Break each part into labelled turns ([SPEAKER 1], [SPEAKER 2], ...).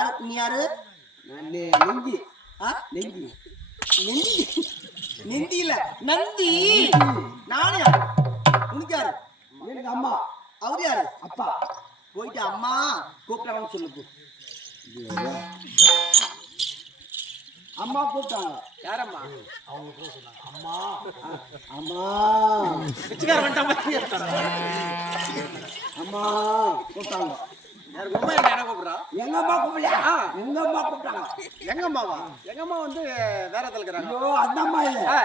[SPEAKER 1] யாரு? நீ யாரு?
[SPEAKER 2] நெஞ்சி? நெஞ்சி.
[SPEAKER 1] நெந்தி நெந்தி இல்ல நந்தி. நானு யாரு? உனக்கு யாரு?
[SPEAKER 2] எனக்கு அம்மா.
[SPEAKER 1] அவர் யாரு?
[SPEAKER 2] அப்பா.
[SPEAKER 1] போயிட்டு அம்மா கூப்பிட்டாங்கன்னு சொல்லு போ.
[SPEAKER 2] அம்மா கூப்பிட்டாங்க.
[SPEAKER 1] யாரம்மா?
[SPEAKER 2] அம்மா. அம்மா.
[SPEAKER 1] பிச்சைக்கார வந்துட்டான்
[SPEAKER 2] அம்மா. கூப்பிட்டாங்க. எங்க அம்மா கூப்பிடல. எங்க அம்மா கூப்பிட்டாங்க.
[SPEAKER 1] எங்க அம்மாவா? எங்க அம்மா வந்து வேற இடத்துல இருக்கிறாங்க.
[SPEAKER 2] ஐயோ அந்த அம்மா இல்ல
[SPEAKER 1] ஆ.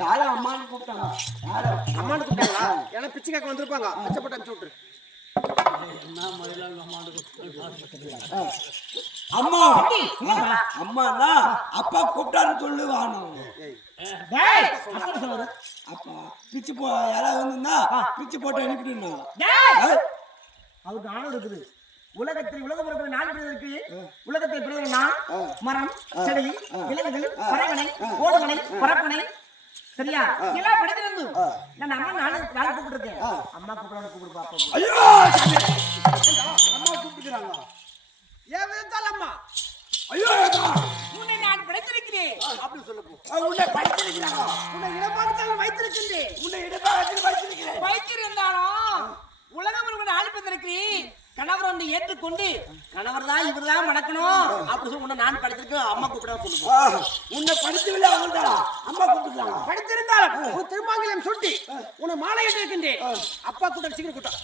[SPEAKER 2] யாரும் அம்மான்னு கூப்பிட்டாங்க. யாரும்
[SPEAKER 1] அம்மான்னு கூப்பிட்டாங்களா? ஏன்னா பிச்சைக்காக்க வந்திருப்பாங்க. பிச்சைப்பட்டு அனுப்பிச்சு விட்டுரு
[SPEAKER 2] அம்மா அம்மானா அப்பா கூப்பிட்டான்னு சொல்லு வாணும்
[SPEAKER 1] ஏய்
[SPEAKER 2] அப்பா பிச்சு போ யாராவது பிச்சு போட்டு அனுப்பிட்டு
[SPEAKER 1] அவருக்கு ஆணம் இருக்குது. உலகத்தில் உலக பிறகு நாலு பேர் இருக்கு. உலகத்தில் பிறகு நான் மரம் செடி விலங்குகள் பறவனை ஓடுமனை பரப்பனை சரியா? எல்லாம் படுத்திருந்து நான் அம்மா நாலு நாலு கூப்பிட்டு இருக்கேன் அம்மா கூப்பிடுறாங்க கூப்பிடு பாப்போம்
[SPEAKER 2] ஐயோ! அம்மா கூப்பிட்டுக்கிறாங்க.
[SPEAKER 1] ஏன் விதத்தால் அம்மா?
[SPEAKER 2] ஐயோ!
[SPEAKER 1] உன்னை நான் படைத்திருக்கிறேன். அப்படி சொல்ல போ.
[SPEAKER 2] உன்னை படிச்சிருக்கிறாங்க
[SPEAKER 1] உன்னை இடமாகத்தான் வைத்திருக்கின்றேன்.
[SPEAKER 2] உன்னை இடப்பாகத்தில் படிச்சிருக்கிறேன்
[SPEAKER 1] கணவர் ஒன்று ஏற்றுக்கொண்டு கணவர் தான் இவர் தான் மணக்கணும். அப்படி சொல்லி உன்னை நான் படைத்திருக்கேன் அம்மா கூப்பிட சொல்லுவோம்
[SPEAKER 2] உன்னை படிச்சவில்லை அவங்க அம்மா கூப்பிட்டுக்கிறாங்க
[SPEAKER 1] படித்திருந்தாலும் திருமாங்கலம் சுட்டி உன்னை மாலை இருக்கின்றேன் அப்பா கூட சீக்கிரம் கூட்டம்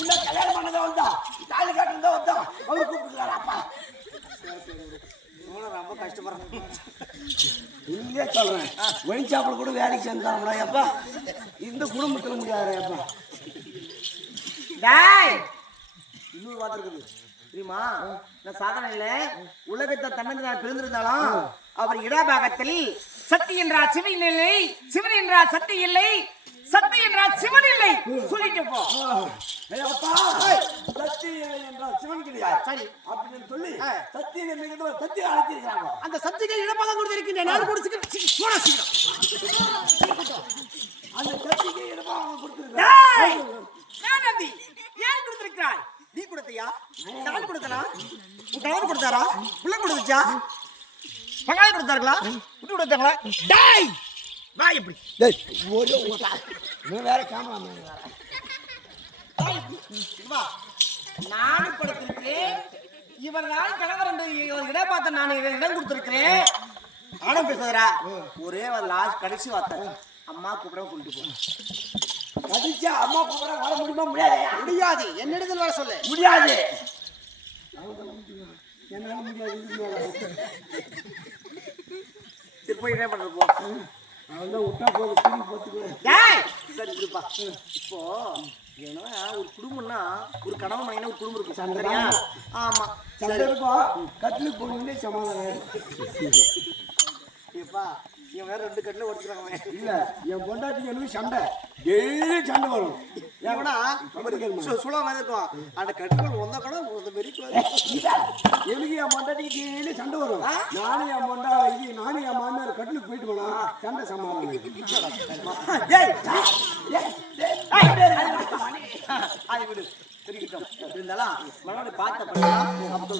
[SPEAKER 2] உன்னை கல்யாணம் பண்ணதா வந்தா. தாலி காட்டுறதா வந்தா. அவரு கூப்பிட்டுக்கிறாரு அப்பா.
[SPEAKER 1] ரொம்ப கஷ்டப்படுறேன்.
[SPEAKER 2] இங்கே சொல்றேன். ஷாப்பில் கூட வேலைக்கு சேர்ந்தாங்களா அப்பா. இந்த குடும்பத்தில் முடியாது அப்பா.
[SPEAKER 1] டேய் இன்னொரு வார்த்தை இருக்குது தெரியுமா? நான் சாதனை இல்லை. உலகத்தை தன்னந்து நான் பிறந்திருந்தாலும் அவர் இடபாகத்தில் சக்தி என்றால் சிவன் இல்லை. சிவன் என்றால் சக்தி இல்லை. சக்தி என்றால் சிவன் இல்லை. சொல்லிட்டு போ.
[SPEAKER 2] சக்தி இல்லை என்றால் சிவன் கிடையாது.
[SPEAKER 1] சரி.
[SPEAKER 2] அப்படின்னு சொல்லி. சக்தி மிகுந்த சக்தி அழைச்சிருக்காங்க
[SPEAKER 1] அந்த சக்திக்கு இடமாக கொடுத்திருக்கின்றேன் நான் கூட
[SPEAKER 2] அந்த சக்திக்கு இடமா அவங்க கொடுத்துருக்காங்க
[SPEAKER 1] டேய்! ஏன் நம்பி? ஏன் கொடுத்திருக்கிறாய்? நீ கொடுத்தியா? நான் கொடுத்தனா? உன் கணவர் கொடுத்தாரா? புள்ள கொடுத்துச்சா? பங்காளி கொடுத்தார்களா? குட்டி கொடுத்தாங்களா? டேய்! வா இப்படி.
[SPEAKER 2] டேய் ஒரு இவன் வேற கேமரா
[SPEAKER 1] வா. நானும் கொடுத்திருக்கிறேன். இவர் தான் கணவர் என்று இடம் பார்த்த நான் இவர் இடம் கொடுத்திருக்கிறேன் ஆனம் பேசுறா ஒரே லாஸ்ட் கடைசி வார்த்தை அம்மா கூப்பிட சொல்லிட்டு போ
[SPEAKER 2] கடிச்சா அம்மா கூப்பிட வர முடியுமா? முடியாதையா
[SPEAKER 1] முடியாது. என்னிடத்தில் வர சொல்லு.
[SPEAKER 2] முடியாது. என்னால முடியாது.
[SPEAKER 1] சரி போய் என்ன பண்றது போ.
[SPEAKER 2] அவன் தான் விட்டா போதும். போட்டுக்குவேன்.
[SPEAKER 1] டேய் சரி இருப்பா. இப்போ ஏன்னா ஒரு குடும்பம்னா ஒரு கணவன் மனைவினா ஒரு குடும்பம் இருக்கும். சரியா? ஆமா.
[SPEAKER 2] சண்டை இருக்கும் கட்டில் போனோடனே சமாதானம்
[SPEAKER 1] ஏப்பா இவன் வேற ரெண்டு கட்டில உடச்சுறாங்க
[SPEAKER 2] இல்ல என் பொண்டாட்டிக்கு எனக்கு சண்டை. டெய்லி சண்டை வரும்.
[SPEAKER 1] ஏன்னா மாதிரி இருக்கும். அந்த கட்டுகள் ஒந்த கூட ஒரு
[SPEAKER 2] எனக்கு என் பொண்டாட்டிக்கு டெய்லி சண்டை வரும். நானும் என் பொண்டா இது நானும் என் மாமியார் கட்டிலுக்கு போயிட்டு போனா சண்டை
[SPEAKER 1] ஏய், அது விடு. தெரிவிக்கட்டும் இருந்தாலும் மனோட பார்த்த பண்ணலாம் அப்ப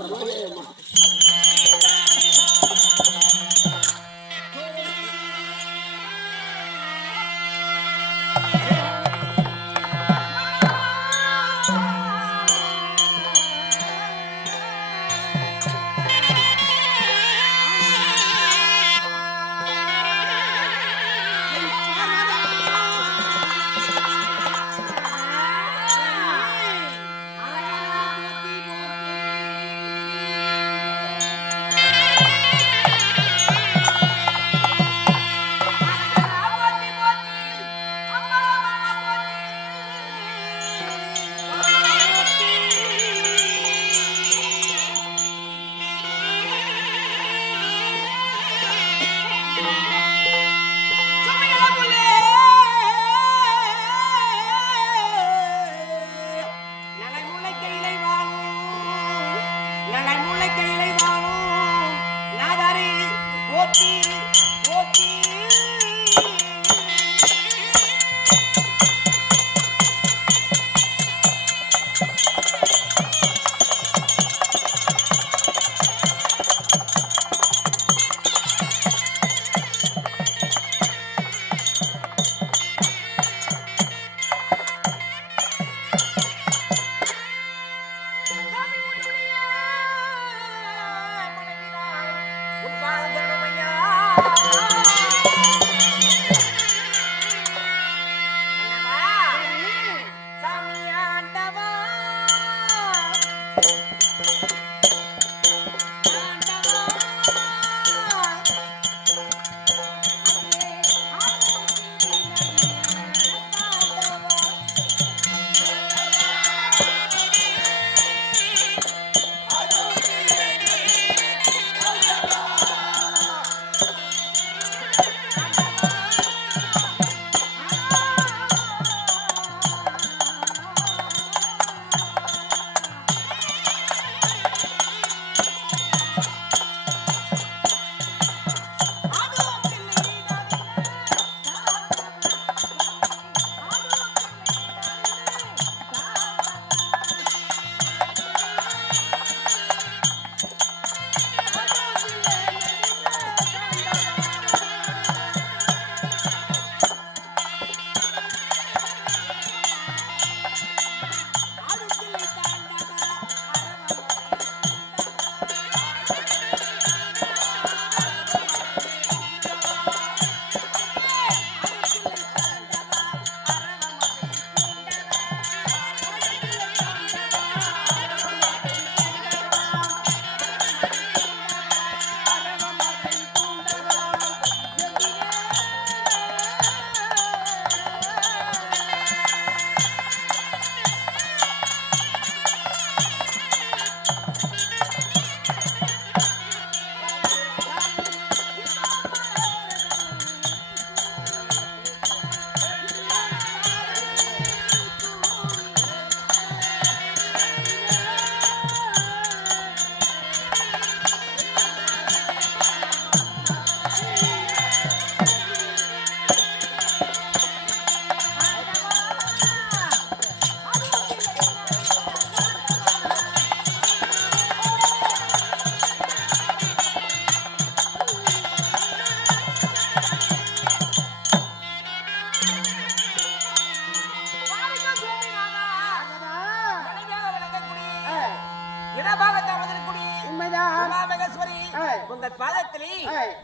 [SPEAKER 1] உங்கள் பாதத்திலே.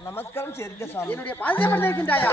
[SPEAKER 1] நமஸ்காரம் செய்திருக்க சுவாமி
[SPEAKER 3] என்னுடைய பாதத்தை இருக்கின்றாயா